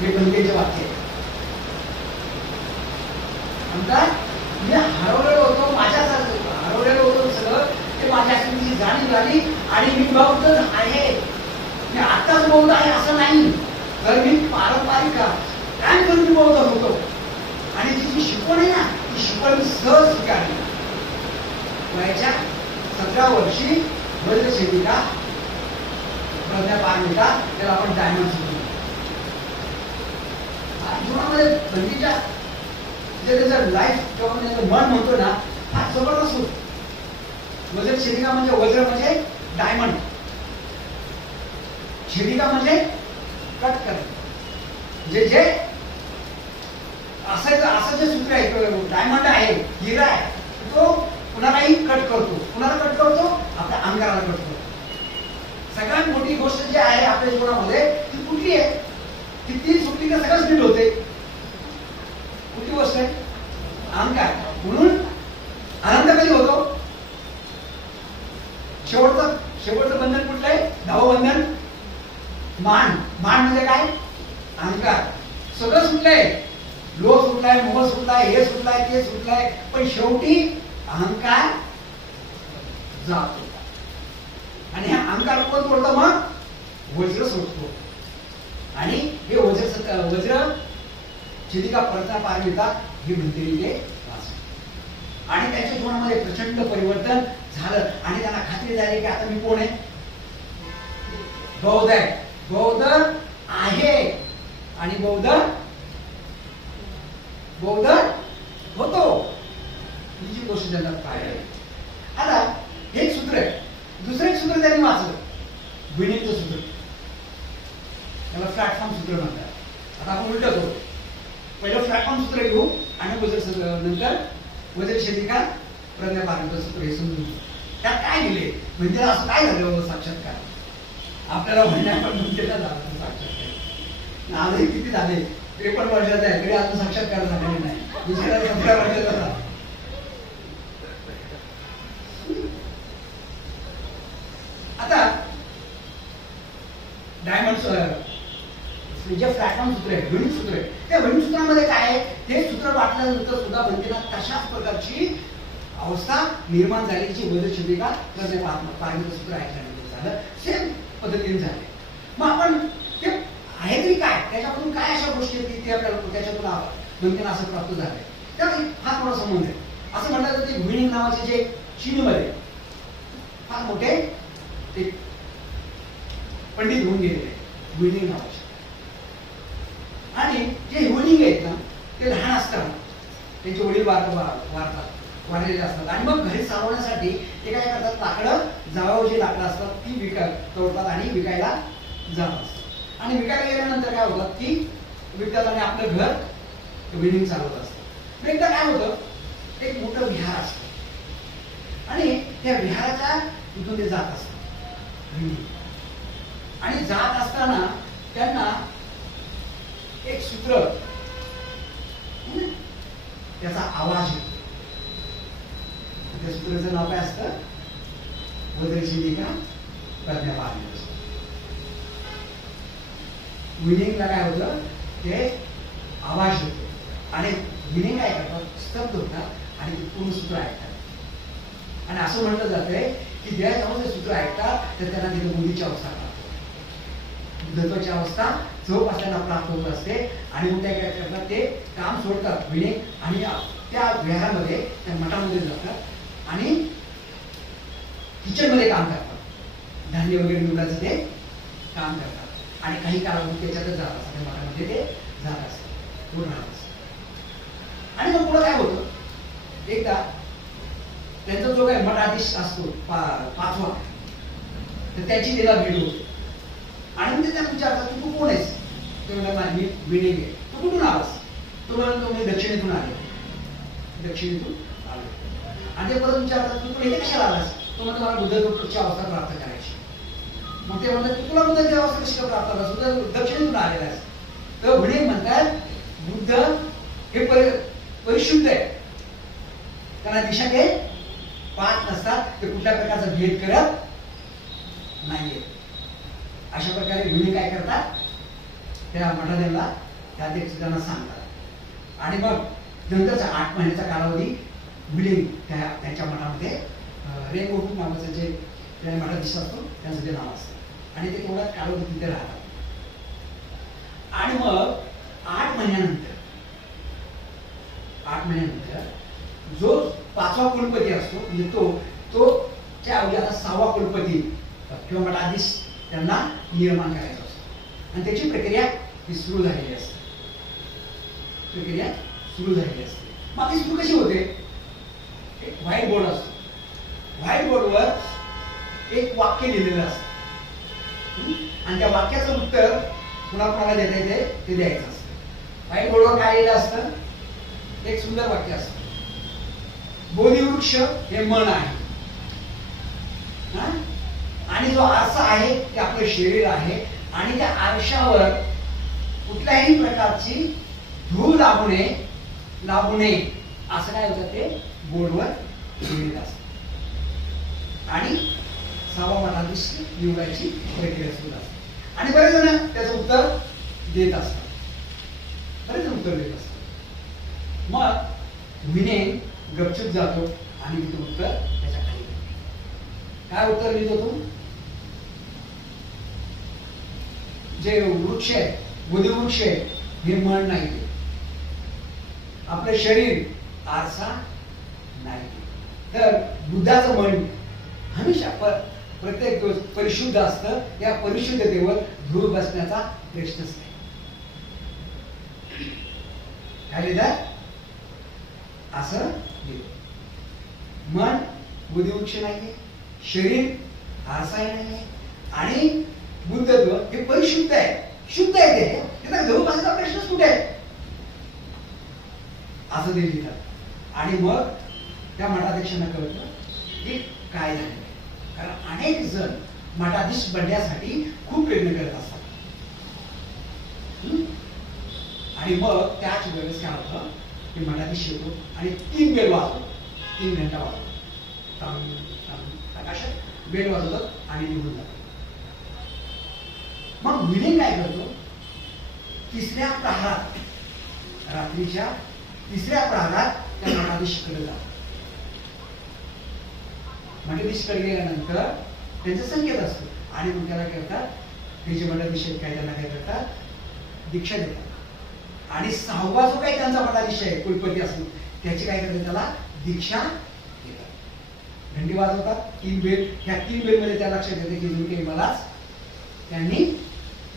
हे बंदेचे वाक्य म्हणतात, मी हरवलेलो होतो, हरवलेलो होतो सगळं, ते माझ्या अस्तित्वाची जाणीव झाली, आणि मी बौद्ध आहे, मी आत्ताच बौद्ध आहे असं नाही, तर मी पारंपरिक काय करून मी बौद्ध होतो. आणि जी शिकवण आहे ना, ती शिकवण मी सहज स्वीकारली. वयाच्या 17व्या वर्षी वज्रछेदिका प्रज्ञापारमिता, त्याला आपण डायमंड सूत्र. जीवनामध्ये बंदीच्या जे त्याचं लाईफ किंवा त्याचं मन म्हणतो ना, फार जबरदस्त होतं. वज्रछेदिका म्हणजे वज्र म्हणजे डायमंड, छेदिका म्हणजे कट करणे. म्हणजे जे असं जे सूत्र आहे, डायमंड आहे, हिरा आहे, तो कुणालाही कट करतो. कुणाला कट करतो, आपल्या अंगाला कट करतो. सगळ्यात मोठी गोष्ट जी आहे आपल्या जीवनामध्ये ती कुठली आहे, की ती सुटली का सगळंच नीट होते. कुठली गोष्ट आहे, अहंकार. म्हणून आनंद कधी होतो, शेवटचं बंधन कुठलं आहे, 10वं बंधन मान. मान म्हणजे काय, सुटलाय, मोह सुटलाय, हे सुटलाय, ते सुटलाय, पण शेवटी अहंकार जात होता. आणि हा अहंकार कोण तोडतं? मग वज्र सोडतो. आणि हे वज्र चिलिका परता पारमिता हे म्हणते ते वाचन. आणि त्याच्या जीवनामध्ये प्रचंड परिवर्तन झालं आणि त्यांना खात्री झाली की आता मी कोण आहे? बौद्ध आहे. बौद्ध आहे आणि बौद्ध होतो. ही जी गोष्ट त्यांना काय आहे. आता हे एक सूत्र आहे. दुसरं एक सूत्र त्यांनी वाचलं, विनिंगचं सूत्र. त्याला प्लॅटफॉर्म सूत्र म्हणतात. आता आपण उलट करू. पहिलं प्लॅटफॉर्म सूत्र घेऊ आणि नंतर वज्रशिलिका प्रज्ञा पारमिता सूत्र हे समजून घेऊ. त्यात काय लिहिले, म्हणजे असं काय झालं साक्षात्कार. आपल्याला म्हणण्यापण म्हणजेला झाला साक्षात्कार. आजही किती झाले, 53 वर्षाचा आहे तरी अजून साक्षात्कार झालेला नाही. दुसऱ्या 17 वर्षाचा झाला. आता डायमंड जे प्लॅटफॉर्म सूत्र आहे, विनिंग सूत्र आहे, त्या विनिंग सूत्रामध्ये काय आहे, ते सूत्र वाटल्यानंतर सुद्धा बनतेला तशाच प्रकारची अवस्था निर्माण झाली जी वज्रशिलिका प्रज्ञा पारमिता सूत्र ऐकल्यानंतर झालं. सेम पद्धतीने झाले. मग आपण ते आहे तरी काय, त्याच्यामधून काय अशा गोष्टी आहेत की आपल्याला त्याच्यातून बनतेला असं प्राप्त झालंय. त्याला फार मोठा संबंध आहे. असं म्हणलं जातं की विनिंग नावाचे जे चीनमध्ये फार मोठे ते पंडित होऊन गेलेले आहेत, विनिंग नावाचे. आणि जे विनिंग आहेत ना ते लहान असताना त्यांचे वडील वारलेले असतात आणि मग घरी चालवण्यासाठी ते काय करतात, लाकडं जावं जे लाकडं असतात ती तोडतात आणि विकायला जात असतात. आणि विकायला गेल्यानंतर काय होतात की विकतात आणि आपलं घर विनिंग चालवत असतं. एकदा काय होतं, एक मोठं विहार असतं आणि त्या विहाराच्या तिथून ते जात असतात. आणि जात असताना त्यांना एक सूत्र त्याचा आवाज येतो. त्या सूत्राचं नाव काय असतं, वज्रशिलिका प्रज्ञा पारमिता सूत्र. विनिंगला काय होतं, ते आवाज येतो आणि विनिंग काय करतात, स्तब्ध होतात आणि ते पूर्ण सूत्र ऐकतात. आणि असं म्हटलं जातंय की ज्या समोर सूत्र ऐकतात तर त्यांना तिथे बुद्धीची अवस्था प्राप्त होते, बुद्धत्वाची अवस्था झोप असताना प्राप्त होत असते. आणि मग त्या काय करतात, ते काम सोडतात विनिंग आणि त्या विहारामध्ये त्या मठामध्ये जातात आणि किचनमध्ये काम करतात, धान्य वगैरे निवडायचं ते काम करतात. आणि काही कालावधी त्याच्यातच जात असतात, त्या मठामध्ये ते जात असतात, पूर्ण राहत असतात. आणि मग पुढे काय होतं, एकदा त्यांचा जो काही मठाधीश असतो 5वा, तर त्याची त्याला भेट होते. आणि मग ते त्या विचारतात तू कोण आहेस? ते म्हणतात मी विनिंग आहे. तू कुठून आलास? तो म्हणतो मी दक्षिणेतून आलो. दक्षिणेतून आलो. आणि ते परत विचारतात तू इथे कशाला आलास? तो म्हणतो मला बुद्धत्वाची अवस्था प्राप्त करायची. मग ते म्हणतात तुला बुद्धाची अवस्था कशी प्राप्त करायची? तुझा दक्षिणेतून आलेला आहेस. तर विनिंग म्हणतात बुद्ध हे परिशुद्ध आहे, त्यांना दिशा काही पाहत नसतात, ते कुठल्या प्रकारचा भेद करत नाहीये. अशा प्रकारे विनिंग काय करतात, त्या मठादेवाला त्या त्यांना सांगतात. आणि मग नंतरचा 8 महिन्याचा कालावधी विनिंग त्यांच्या मठामध्ये रेंगोटू नावाचं जे मठाधीश असतो त्यांचं ते नाव असतं आणि ते तेवढा कालावधी तिथे राहतात. आणि मग 8 महिन्यानंतर जो 5वा कुलपती असतो म्हणजे तो त्या अवधी आता 6वा कुलपती किंवा मठाधीश त्यांना निर्माण करायचा असतो. आणि त्याची प्रक्रिया ही सुरू झालेली असते. मग ती सुरू कशी होते, एक व्हाईट बोर्ड असतो. व्हाईट बोर्डवर एक वाक्य लिहिलेलं असतं आणि त्या वाक्याचं उत्तर कुणाला देता येते ते द्यायचं असतं. व्हाईट बोर्डवर काय लिहिलं असतं, एक सुंदर वाक्य असतं, बोधिवृक्ष हे मन आहे आणि जो आरसा आहे ते आपलं शरीर आहे आणि त्या आरशावर कुठल्याही प्रकारची धूळ लागू नये असं काय होतं ते बोर्डवर लिहिलेलं असतं. आणि 6वा मठाधीश निवडायची प्रक्रिया सुरू असते. आणि बरेच जण त्याचं उत्तर देत असतात. मग विनय गपचूप जातो आणि तिथे उत्तर त्याच्या खाली काय उत्तर लिहितो तू? जे वृक्ष आहे, बुद्धिवृक्ष आहे, हे मन नाही, आपलं शरीर आरसा नाही. तर बुद्धाचं मन हमेशा प्रत्येक दिवस परिशुद्ध असतं. या परिशुद्धतेवर धूळ बसण्याचा प्रश्नच नाही. काय लिहितात? असं लिहिलं. मन बुद्धिवृक्ष नाहीये, शरीर आरसाही नाहीये आणि बुद्धत्व हे परिशुद्ध आहे, शुद्ध आहे. ते त्याचा धूळ बसण्याचा प्रश्नच कुठे आहे? असं ते लिहितात. आणि मग त्या मठाध्यक्षांना कळतं की काय झालं. कारण अनेक जण मठाधीश बनण्यासाठी खूप प्रयत्न करत असतात. आणि मग त्याच वेळेस काय होतं की मठाधीश येतो आणि 3 बेल वाजवतो, 3 घंटा वाजवतो, आकाशात बेल वाजवतात आणि निघून जातात. मग विनय काय करतो? तिसऱ्या प्रहारात, रात्रीच्या तिसऱ्या प्रहारात त्या मठाधीशकडे जातो. मठाधीशकडे गेल्यानंतर त्यांचा संकेत असतो आणि मग त्याला काय करतात, हे जे मठाधीश आहेत काय त्यांना काय करतात, दीक्षा देतात. आणि 6वा जो काही त्यांचा मठाधीश आहे, कुलपती असतो, त्याची काय करतात, त्याला दीक्षा देतात. घंटी वाजवतात, 3 बेल. ह्या 3 बेल मध्ये त्या लक्षात येते की जो काही मलाच त्यांनी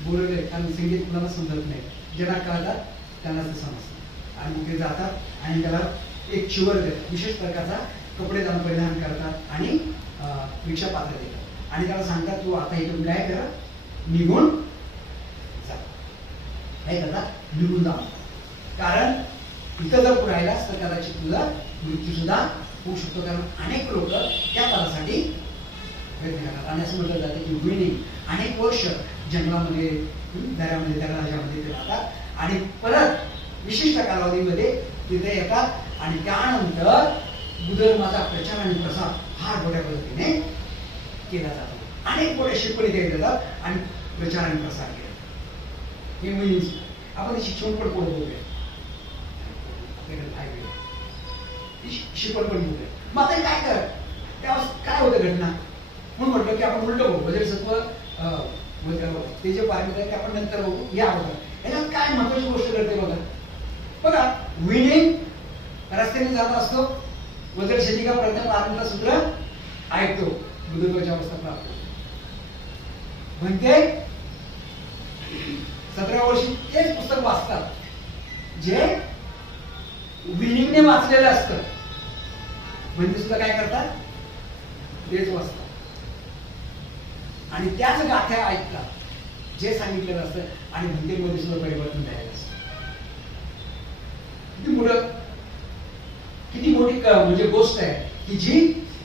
बोलवले. कारण संगीत कुणाला समजत नाही, ज्यांना कळतात त्यांना ते समजतं. आणि ते जातात आणि त्याला एक चिवर देतात, विशेष प्रकारचा कपडे त्याला परिधान करतात आणि भिक्षा पात्र देतात आणि त्याला सांगतात तू आता इथून काय कर, निघून जा. काय करतात? निघून जा. कारण इथं जर राहिलास तर कदाचित तुझा मृत्यू सुद्धा होऊ शकतो. कारण अनेक लोक त्या काळासाठी प्रयत्न करतात. आणि असं म्हटलं जातं की विनय अनेक वर्ष जंगलामध्ये, दऱ्यामध्ये, त्या राज्यामध्ये ते राहतात आणि परत विशिष्ट कालावधीमध्ये तिथे येतात आणि त्यानंतर बुद्ध धर्माचा प्रचार आणि प्रसार फार मोठ्या पद्धतीने केला जातो. अनेक मोठ्या शिकवणी द्यायला जातात आणि प्रचार आणि प्रसार केला. हे मीन्स आपण शिक्षण पण बोलतोय, शिकवण पण बोलतोय. मग आता काय कर, त्यावेळेस काय होतं घटना म्हणून म्हटलं की आपण उलट बघू. वज्रसत्व ते जे पारमित आहे ते आपण नंतर बघू. या बघा याच्यात काय महत्वाची गोष्ट घडते बघा. बघा विनय रस्त्याने जात असतो, वज्रशेखिका प्रज्ञा पारमिता सूत्र ऐकतो, बुद्धत्वाची अवस्था प्राप्त होते. म्हणते 17व्या वर्षी तेच पुस्तक वाचतात जे विनयने वाचलेलं असतं. म्हणजे सुद्धा काय करतात, तेच वाचतात आणि त्याच गाथ्या ऐकतात जे सांगितलेलं असतं आणि म्हणतेमध्ये सुद्धा परिवर्तन झालेलं असतं. किती मोठी म्हणजे गोष्ट आहे की जी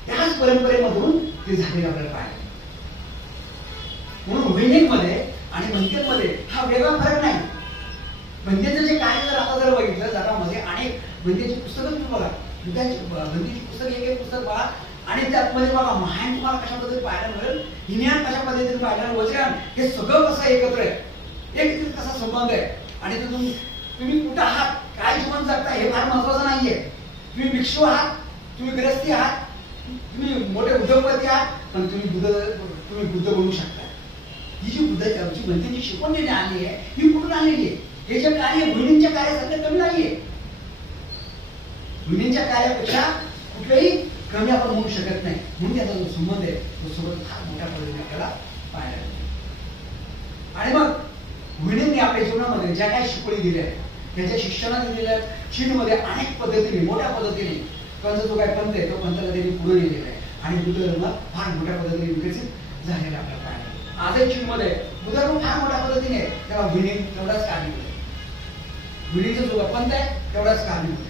त्याच परंपरेमधून ते झालेलं आपल्याला पाहिजे. म्हणून विनयमध्ये आणि म्हणतेमध्ये हा वेगळा फरक नाही. म्हणतेचं जे कार्य जर आता जर बघितलं जगामध्ये अनेक म्हणतेची पुस्तकं तुम्ही बघा, म्हणतेची पुस्तक एक पुस्तक बघा आणि त्यामध्ये बघा महान तुम्हाला कशा पद्धतीने पाहायला मिळेल, हिन्यान कशा पद्धतीने पाहायला, वज्रान, हे सगळं कसं एकत्र आहे, एक कसा संबंध आहे. आणि तुम्ही कुठं आहात, काय जीवन जगता हे फार महत्वाचं नाहीये. तुम्ही भिक्षू आहात, तुम्ही ग्रस्ती आहात, तुम्ही मोठे उद्योगपती आहात, पण तुम्ही बुद्ध बनू शकता. ही जी बुद्धाची म्हणतेची शिकवण जी आली आहे ही कुठून आलेली आहे? हे जे कार्य विनयच्या कार्यासारखं कमी नाहीये. विनयच्या कार्यापेक्षा कुठलंही कमी आपण म्हणू शकत नाही. म्हणून त्याचा जो संबंध आहे तो सोबत फार मोठ्या पद्धतीने आपल्याला पाहायला मिळतो. आणि मग विनयने आपल्या जीवनामध्ये ज्या काही शिकवणी दिल्या आहेत त्याच्या शिक्षणाने दिल्या आहेत. चीनमध्ये अनेक पद्धतीने मोठ्या पद्धतीने त्यांचा जो काही पंथ आहे तो पंथाला त्यांनी पुढे नेलेला आहे आणि बुद्ध धर्म फार मोठ्या पद्धतीने विकसित झालेला आपल्याला पाहायला. आजही चीनमध्ये बुद्ध धर्म फार मोठ्या पद्धतीने तेव्हा विनय तेवढाच कारणीभूत आहे. विनयचा जो पंथ आहे तेवढाच कारणीभूत आहे.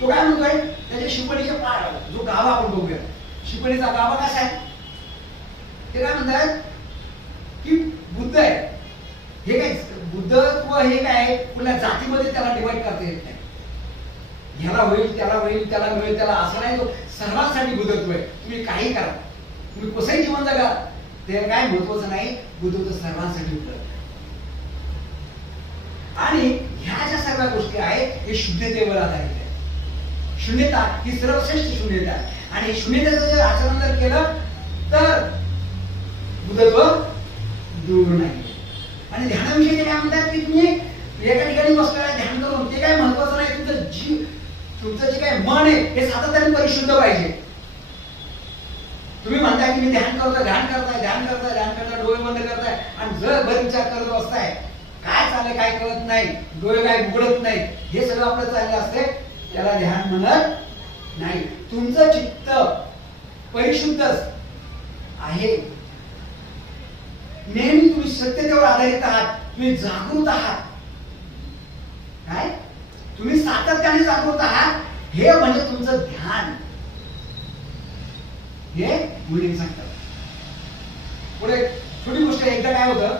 तो काय म्हणतोय, त्याच्या शिकवणीच्या पाठ जो गाभा आपण बघूया, शिकवणीचा गाभा कसा आहे ते काय म्हणतात की बुद्ध आहे हे काय, बुद्धत्व हे काय पुन्हा जातीमध्ये त्याला डिवाइड करता येत नाही. ह्याला होईल त्याला होईल त्याला मिळेल त्याला असं नाही. तो सर्वांसाठी बुद्धत्व आहे. तुम्ही काही करा, तुम्ही कसंही जीवन जगा, ते काय महत्वाचं नाही. बुद्धत्व सर्वांसाठी उपलब्ध आहे. आणि ह्या ज्या सगळ्या गोष्टी आहेत हे शून्यतेवर आधारित आहे. शून्यता ही सर्वश्रेष्ठ शून्यता आहे. आणि शून्यतेचं जर आचरण जर केलं तर बुद्धत्व दूर नाही. आणि ध्यानाविषयी ते काय म्हणतात की तुम्ही एका ठिकाणी बसलेला ध्यान करून ते काय महत्वाचं नाही, तुमचं जीव तुमचं जे काय मन आहे हे सातत्याने परिशुद्ध पाहिजे. तुम्ही म्हणताय की मी ध्यान करतोय, ध्यान करताय, डोळे बंद करताय आणि जर भर विचार करत बसताय, काय चाललंय काय कळत नाही, डोळे काय उघडत नाही, हे सगळं आपलं चाललं असते, त्याला ध्यान म्हणत नाही. तुमचं चित्त परिशुद्ध आहे, नेहमी तुम्ही सत्यतेवर आधारित आहात, तुम्ही जागृत आहात. काय तुम्ही सातत्याने जागृत आहात, हे म्हणजे तुमचं ध्यान. हे मुली सांगतात. पुढे छोटी गोष्ट, एकदा काय होतं,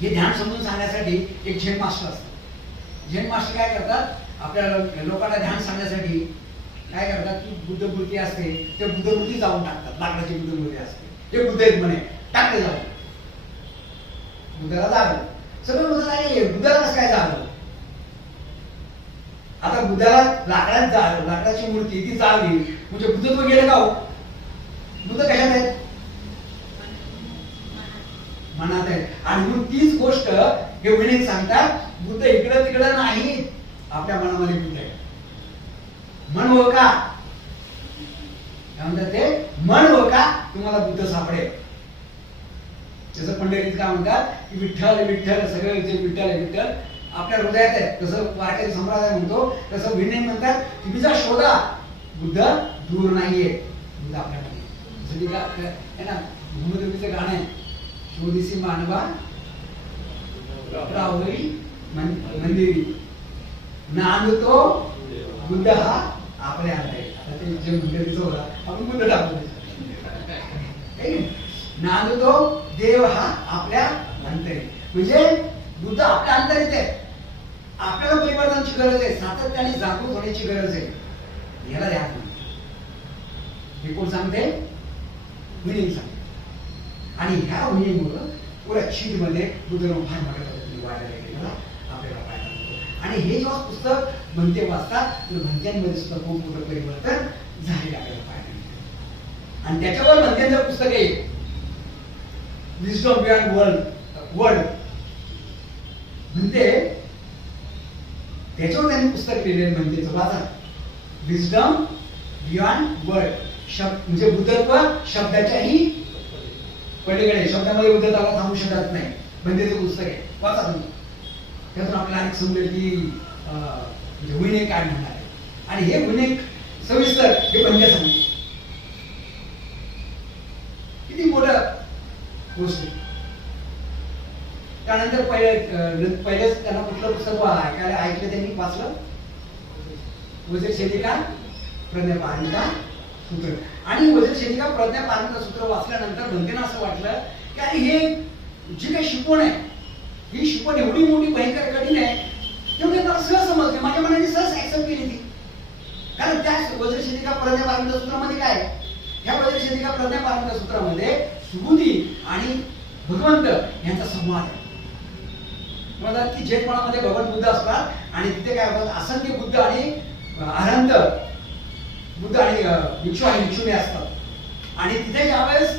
हे ध्यान समजून सांगण्यासाठी एक झेन मास्टर असतो. झेन मास्टर काय करतात, आपल्या लोकांना ध्यान सांगण्यासाठी काय करतात की बुद्धमूर्ती असते, ते बुद्धमूर्ती जाऊन टाकतात. लाकडाची बुद्धमूर्ती असते, हे बुद्ध म्हणे टाकले जाऊन. बुद्धाला जागलं, सगळं बुद्धाला बुद्धाला कसं काय जागलं. आता बुद्धाला लाकडाची मूर्ती ती जागली म्हणजे बुद्धत्व गेलं का हो. बुद्ध कशात आहेत, मनात आहे. आणि म्हणून तीच गोष्ट हे विनय सांगतात, बुद्ध इकडं तिकडं नाही, आपल्या मनामध्ये बुद्ध आहे. मन हो का, काय म्हणतात ते, मन हो का तुम्हाला बुद्ध सापडेल. जसं पंडित काय म्हणतात की विठ्ठल विठ्ठल, सगळे जे विठ्ठल विठ्ठल आपल्या हृदयात आहे. तसं वारकरी संप्रदाय म्हणतो, तसं विनय म्हणतात की बीजा शोधा, बुद्ध दूर नाहीये, बुद्ध आपल्यामध्ये. है ना, मोहम्मद रफीचं गाणं आहे, शोधिसी मानवा रावरी मंदिरी, नांदतो बुद्ध हा आपल्या हात आहे. आता ते जे मंदिरीचं होता आपण बुद्ध टाकतो, नांदतो देव हा आपल्या अंतरी. म्हणजे बुद्ध आपल्या अंतरीत आहे, आपल्याला परिवर्तनाची गरज आहे, सातत्याने जागृत होण्याची गरज आहे. याला ध्यान म्हणतात. हे कोण सांगते, विनय सांगते. आणि ह्या विनयमुळं पुऱ्या चीनमध्ये बुद्धधर्म फार मोठ्या पद्धतीने वाढायला गेलेला आपल्याला पाहायला मिळतो. आणि हे जेव्हा पुस्तक म्हणते वाचतात तर म्हणत्यांमध्ये सुद्धा खूप मोठं परिवर्तन झालेलं आपल्याला पाहायला मिळतं. आणि त्याच्यावर म्हणत्यांचं पुस्तक आहे विजडम बियॉन्ड वर्ल्ड म्हणते, त्याच्यावर त्यांनी पुस्तक लिहिलेलं म्हणतेचं वाचा, विजडम बियॉन्ड वर्ल्ड. म्हणजे बुद्धत्व शब्दाच्याही पलीकडे, शब्दामध्ये बुद्धत्वाला थांबू शकत नाही. बंदेचं पुस्तक आहे, वाचा तुम्ही. त्यातून आपल्याला अनेक समजेल की विनय काय म्हणणार आहे. आणि हे विनय सविस्तर हे बंदे सांगते, किती मोठं गोष्ट. त्यानंतर पहिलेच त्यांना कुठलं पुस्तक ऐकलं त्यांनी, वाचलं वज्र शेतिका प्रज्ञापारमिता सूत्र. आणि वज्र शेतिका प्रज्ञापारमिता सूत्र वाचल्यानंतर बंदेना असं वाटलं की अरे हे जी काही शिकवण आहे, ही शिकवण एवढी मोठी भयंकर कठीण आहे, तेवढे मला सहज समजले, माझ्या मनाने सहज ऍक्सेप्ट केली ती. कारण त्या वज्र शेतिका प्रज्ञापारमिता सूत्रामध्ये काय, ह्या वज्र शेतिका प्रज्ञापारमिता सूत्रामध्ये सुबुधी आणि भगवंत यांचा संवाद आहे. म्हणतात की जेठपणामध्ये भगवान बुद्ध असतात आणि तिथे काय होतात, असंख्य बुद्ध आणि अनंत बुद्ध आणि भिक्षू आणि भिक्षुणी असतात. आणि तिथे ज्यावेळेस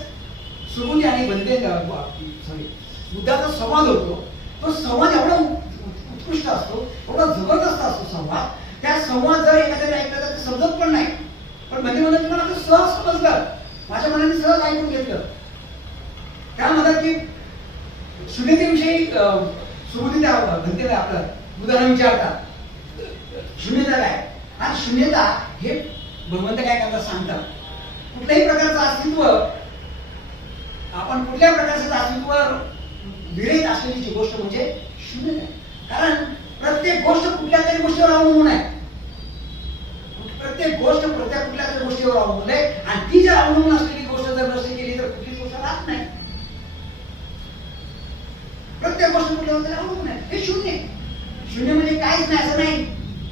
सुबुधी आणि बुद्धाचा संवाद होतो, तो संवाद एवढा उत्कृष्ट असतो, एवढा जबरदस्त असतो संवाद. त्या संवाद जर एखाद्याने ऐकलं तर ते समजत पण नाही, पण म्हणजे मला तुम्हाला ते सहज समजलं, माझ्या मनाने सहज ऐकून घेतलं. त्या म्हणतात की शून्यतेविषयी सुबुधी त्या घंटेला आपलं बुद्धाला विचारतात शून्यता काय. आणि शून्यता हे भगवंत काय करतात सांगतात, कुठल्याही प्रकारचं अस्तित्व, आपण कुठल्या प्रकारचं अस्तित्व विरहित असलेली जी गोष्ट म्हणजे शून्यता आहे. कारण प्रत्येक गोष्ट कुठल्या तरी गोष्टीवर अवलंबून आहे, प्रत्येक गोष्ट कुठल्या तरी गोष्टीवर अवलंबून आहे. आणि ती जर अवलंबून असलेली गोष्ट जर नष्ट केली तर कुठलीच गोष्ट राहत नाही. प्रत्येक गोष्ट कुठल्यावर तरी अवलंबून आहे, हे शून्य. शून्य म्हणजे काहीच नाही असं नाही.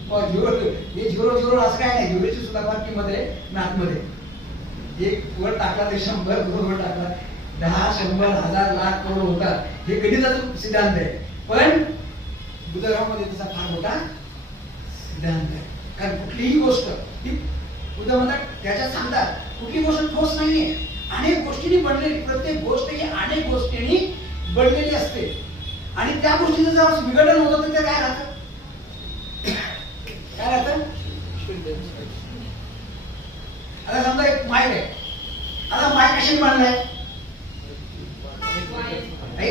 झिरो झिरो असं काय नाही. झिरोची सुद्धा किंमत मॅथमध्ये एक वर टाकला ते 100, 2 वर टाकला 10, 100, 1000, लाख, करोड होतात. हे गणिताचा सिद्धांत आहे. पण बुद्ध धर्मामध्ये त्याचा फार मोठा सिद्धांत आहे. कारण कुठलीही गोष्ट ही बुद्ध म्हणतात, त्याच्यात सांगतात कुठली गोष्ट ठोस नाहीये, अनेक गोष्टींनी बनलेली, प्रत्येक गोष्ट ही अनेक गोष्टींनी बनलेली असते. आणि त्या गोष्टीचं जर विघटन होतं तर ते काय राहतं, काय राहतं. आता समजा एक माईक आहे, आता माईक कशी बनलाय,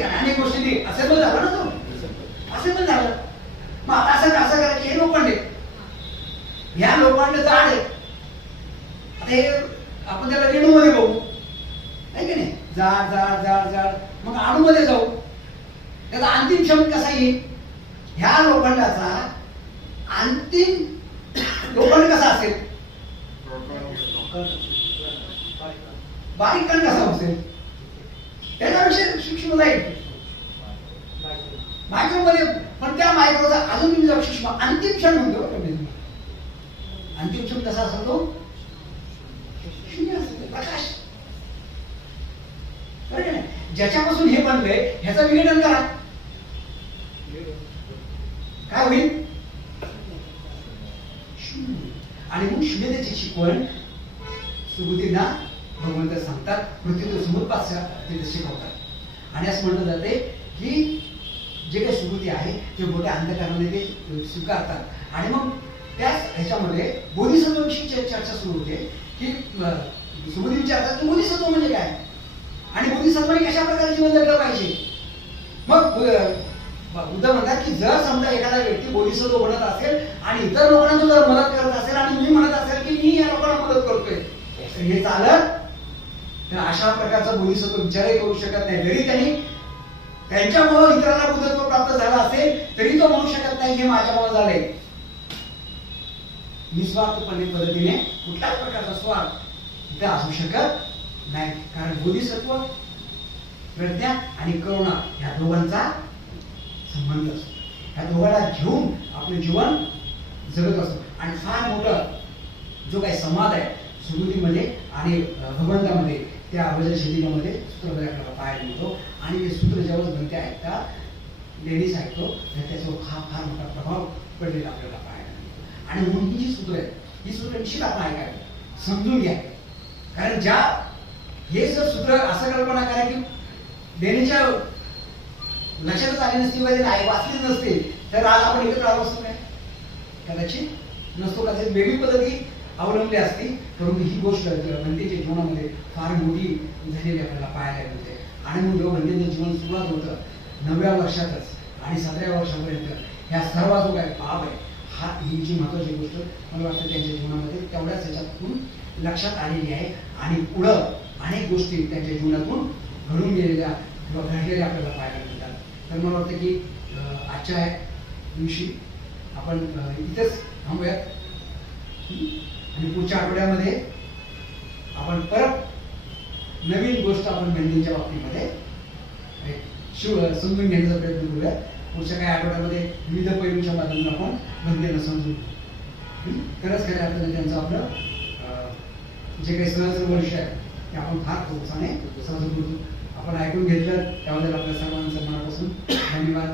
अनेक गोष्टी असे पण झालं ना, तो असे पण झालं. मग आता असं कसं करायचं, हे लोखंड आहे, ह्या लोखंड जाड आहे, आता हे आपण त्याला रेणूमध्ये बघू आहे की नाही, जाड जाड जाड जाड. मग अणूमध्ये जाऊ, त्याचा अंतिम क्षमता कसा येईल, ह्या लोखंडाचा अंतिम लोखंड कसा असेल, बारीक कण कसा असेल, त्याच्यापेक्षा सूक्ष्म जाईल मायक्रो मध्ये. पण त्या मायक्रोचा अजून सूक्ष्म अंतिम क्षण म्हणतो, अंतिम क्षण कसा असेल तो शून्य असेल, प्रकाश. बरोबर नाही, ज्याच्यापासून हे बनलंय ह्याचं विघटन करा, काय होईल, शून्य. आणि मग शून्यतेची शिकवण सुबुद्धींना भगवंत सांगतात, पृथ्वी समुद्पात तिथे शिकवतात. आणि असं म्हटलं जाते की जे काही सुबुद्धी आहे ते मोठ्या अंधकाराने ते स्वीकारतात. आणि मग त्याच ह्याच्यामध्ये बोधिसत्वांची चर्चा सुरू होते की सुबुद्धी विचारतात की बोधिसत्व म्हणजे काय, आणि बोधिसत्वाने कशा प्रकारे जीवन जगलं पाहिजे. मग बुद्ध म्हणतात की जर समजा एखादा व्यक्ती बोधिसत्व बनत असेल आणि इतर लोकांना जर मदत करत असेल आणि मी म्हणत असेल की मी या लोकांना मदत करतोय, तर हे चालत, तर अशा प्रकारचा बोधिसत्व विचारही करू शकत नाही. जरी त्यांनी त्यांच्यामुळे इतरांना बुद्धत्व प्राप्त झालं असेल तरी तो म्हणू शकत नाही हे माझ्यामुळे झालंय. निस्वार्थपणे पद्धतीने कुठल्याच प्रकारचा स्वार्थ इथं असू शकत नाही. कारण बोधिसत्व, प्रज्ञा आणि करुणा ह्या दोघांचा संबंध असतो. ह्या दोघांना घेऊन आपले जीवन जगत असतो. आणि फार मोठं जो काही संवाद आहे सुबुद्धीमध्ये आणि भगवंतामध्ये, त्या अवजन शैलीमध्ये सूत्रामध्ये आपल्याला पाहायला मिळतो. आणि हे सूत्र जेव्हा ग्रंथी ऐकतात, लेडीज ऐकतो, त्याच्यावर फार मोठा प्रभाव पडलेला आपल्याला पाहायला मिळतो. आणि म्हणून ही जी सूत्र आहेत, ही सूत्र निश्चित आपण ऐकावी, समजून घ्या. कारण ज्या हे जर सूत्र असं कल्पना करा की लेणीच्या लक्षातच आली नसती, वाचलीच नसते, तर आज आपण एकत्र आलो असतो काय, कदाचित नसतो. कदाचित वेगळी पद्धती अवलंबली असती. परंतु ही गोष्ट भंतेच्या जीवनामध्ये फार मोठी झालेली आपल्याला पाहायला मिळते. आणि मग जेव्हा भंतेचं जीवन सुरुवात होतं 9व्या वर्षातच आणि 17व्या वर्षापर्यंत, ह्या सर्व जो काय भाव आहे, हा ही जी महत्वाची गोष्ट मला वाटतं त्यांच्या जीवनामध्ये तेवढ्याच ह्याच्यातून लक्षात आलेली आहे. आणि पुढं अनेक गोष्टी त्यांच्या जीवनातून घडून गेलेल्या किंवा घडलेल्या आपल्याला पाहायला मिळतात. तर मला वाटतं की आजच्या दिवशी आपण इथेच थांबूयात आणि पुढच्या आठवड्यामध्ये आपण परत नवीन गोष्ट आपण बंदींच्या बाबतीमध्ये समजून घेण्याचा प्रयत्न करूया. पुढच्या काही आठवड्यामध्ये विविध पैलूंच्या माध्यमातून आपण बंदीला समजून खरंच खऱ्या अर्थाने त्यांचं आपलं जे काही सहज वर्ष आहे ते आपण फार उत्साहाने समजून घेतो. आपण ऐकून घेतलं त्याबद्दल आपल्या सर्वांचं मनापासून धन्यवाद.